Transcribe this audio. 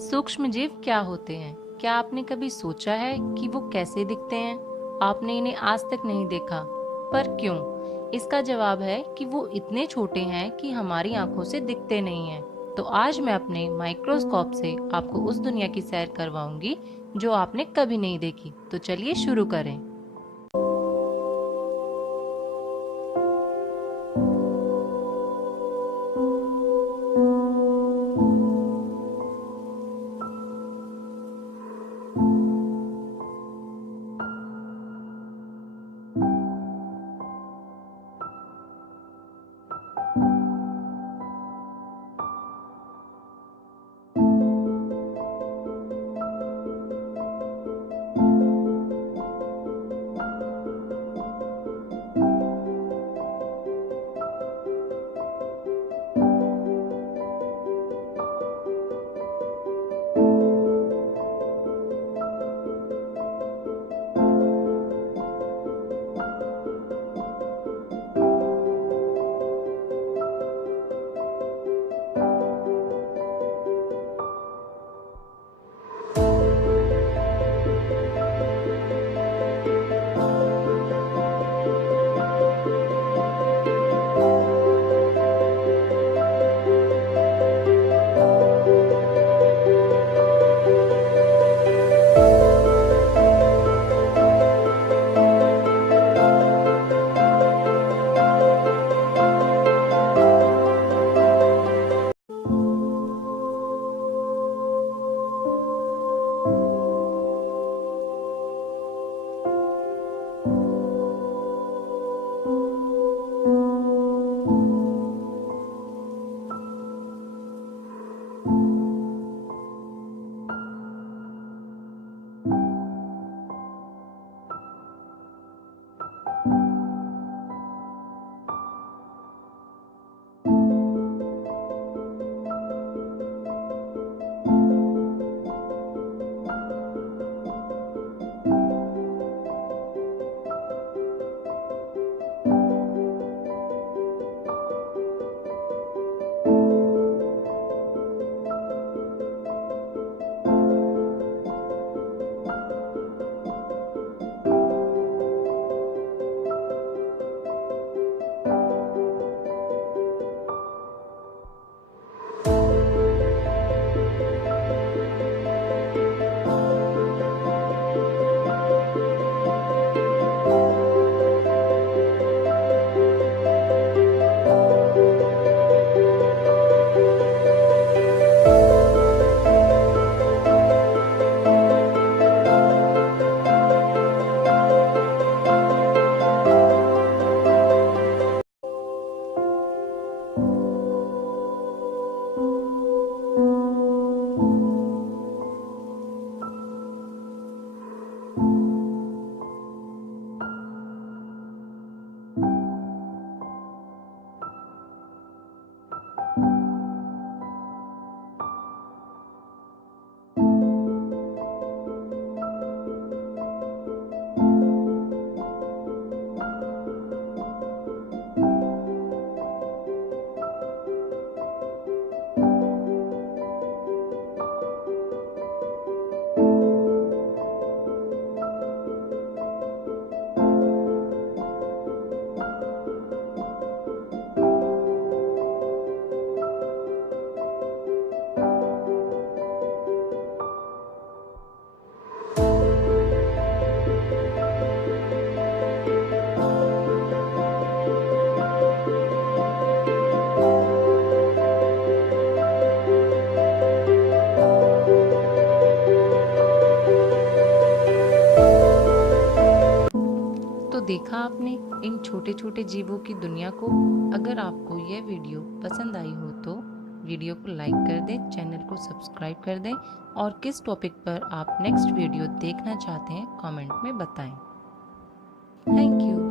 सूक्ष्मजीव क्या होते हैं? क्या आपने कभी सोचा है कि वो कैसे दिखते हैं? आपने इन्हें आज तक नहीं देखा, पर क्यों? इसका जवाब है कि वो इतने छोटे हैं कि हमारी आंखों से दिखते नहीं हैं। तो आज मैं अपने माइक्रोस्कोप से आपको उस दुनिया की सैर करवाऊंगी जो आपने कभी नहीं देखी। तो चलिए शुरू करें। तो देखा आपने इन छोटे छोटे जीवों की दुनिया को। अगर आपको यह वीडियो पसंद आई हो तो वीडियो को लाइक कर दें, चैनल को सब्सक्राइब कर दें और किस टॉपिक पर आप नेक्स्ट वीडियो देखना चाहते हैं कमेंट में बताएं। Thank you.